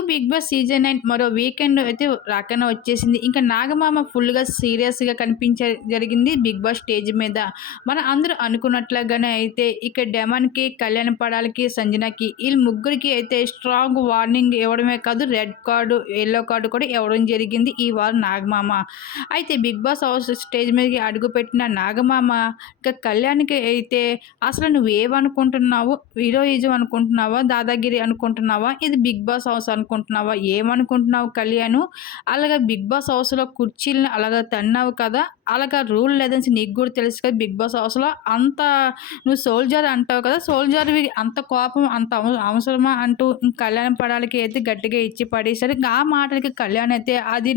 Telugu Bigg Boss season nine మరో weekend అయితే రాకన వచ్చేసింది. ఇంకా నాగమామ ఫుల్గా సీరియస్గా కనిపించే జరిగింది బిగ్ బాస్ స్టేజ్ మీద. మన అందరూ అనుకున్నట్లుగానే అయితే ఇక డెమన్కి కళ్యాణ పడాలకి సంజనకి వీళ్ళు ముగ్గురికి అయితే స్ట్రాంగ్ వార్నింగ్ ఇవ్వడమే కాదు రెడ్ కార్డు ఎల్లో కార్డు కూడా ఇవ్వడం జరిగింది ఈ వారం నాగమామ. అయితే బిగ్ బాస్ హౌస్ స్టేజ్ మీదకి అడుగుపెట్టిన నాగమామ ఇక కళ్యాణ్కి అయితే అసలు నువ్వు ఏమనుకుంటున్నావు హీరోయిజం అనుకుంటున్నావా? దాదాగిరి అనుకుంటున్నావా? ఇది బిగ్ బాస్ హౌస్ అను అనుకుంటున్నావా? ఏమనుకుంటున్నావు కళ్యాణ్? అలాగే బిగ్ బాస్ హౌస్లో కుర్చీలను అలాగా తన్నావు కదా? అలాగా రూల్ లేదని నీకు కూడా తెలుసు కదా బిగ్ బాస్ హౌస్లో అంత నువ్వు సోల్జర్ అంటావు కదా? సోల్జర్వి అంత కోపం అంత అవసరమా అంటూ కళ్యాణ పడాలకి అయితే గట్టిగా ఇచ్చి పడేసరి ఆ మాటలకి కళ్యాణ్ అయితే అది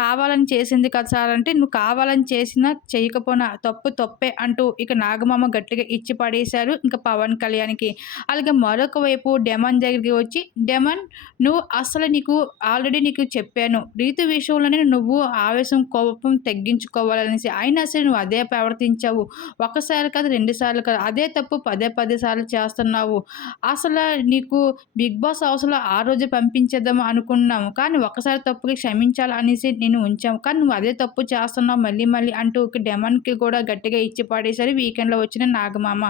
కావాలని చేసింది కదా సార్ అంటే నువ్వు కావాలని చేసినా చేయకపోయినా తప్పు తప్పే అంటూ ఇక నాగమామ గట్టిగా ఇచ్చి పడేశారు. ఇంకా పవన్ కళ్యాణ్కి. అలాగే మరొక వైపు డెమన్ దగ్గరికి వచ్చి డెమన్ నువ్వు అసలు నీకు ఆల్రెడీ నీకు చెప్పాను రీతు విషయంలోనే నువ్వు ఆవేశం కోపం తగ్గించుకోవాలనేసి. అయినా సరే నువ్వు అదే ప్రవర్తించావు. ఒకసారి కాదు రెండు సార్లు కాదు అదే తప్పు పదే పదే సార్లు చేస్తున్నావు. అసలు నీకు బిగ్ బాస్ హౌస్లో ఆ రోజు పంపించేద్దాము అనుకున్నాము. కానీ ఒకసారి తప్పుకి క్షమించాలి అనేసి నేను ఉంచాము. కానీ నువ్వు అదే తప్పు చేస్తున్నావు మళ్ళీ మళ్ళీ అంటూ డెమన్కి కూడా గట్టిగా ఇచ్చి పడేసరి వీకెండ్లో వచ్చిన నాగమామ.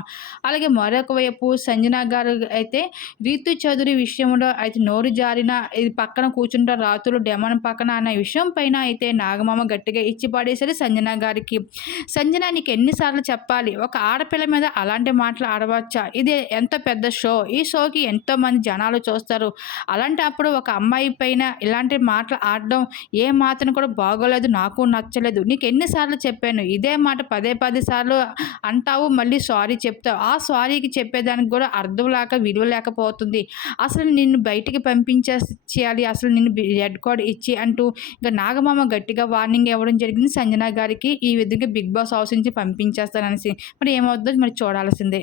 అలాగే మరొక వైపు సంజన గారు అయితే రీతు చౌదరి విషయంలో అయితే నోరు జారిన ఇది పక్కన కూర్చుంటే రాత్రులు డెమన్ పక్కన అనే విషయం పైన అయితే నాగమామ గట్టిగా ఇచ్చి పడేసరి సంజన గారికి. సంజన నీకు ఎన్నిసార్లు చెప్పాలి? ఒక ఆడపిల్ల మీద అలాంటి మాటలు ఆడవచ్చా? ఇది ఎంత పెద్ద షో? ఈ షోకి ఎంతో మంది జనాలు చూస్తారు. అలాంటి అప్పుడు ఒక అమ్మాయి పైన ఇలాంటి మాటలు ఆడడం ఏ మాత్రం కూడా బాగోలేదు నాకు నచ్చలేదు. నీకు ఎన్నిసార్లు చెప్పాను? ఇదే మాట పదే పది సార్లు అంటావు మళ్ళీ సారీ చెప్తావు. ఆ సారీకి చెప్పేదానికి కూడా అర్థం లేక విలువ లేకపోతుంది. అసలు నిన్ను బయటికి చేయాలి. అసలు నేను రెడ్ కార్డ్ ఇచ్చి అంటూ ఇంకా నాగమామ గట్టిగా వార్నింగ్ ఇవ్వడం జరిగింది. సంజన గారికి ఈ విధంగా బిగ్ బాస్ హౌస్ నుంచి పంపించేస్తాననేసి. మరి ఏమవుతుందో మరి చూడాల్సిందే.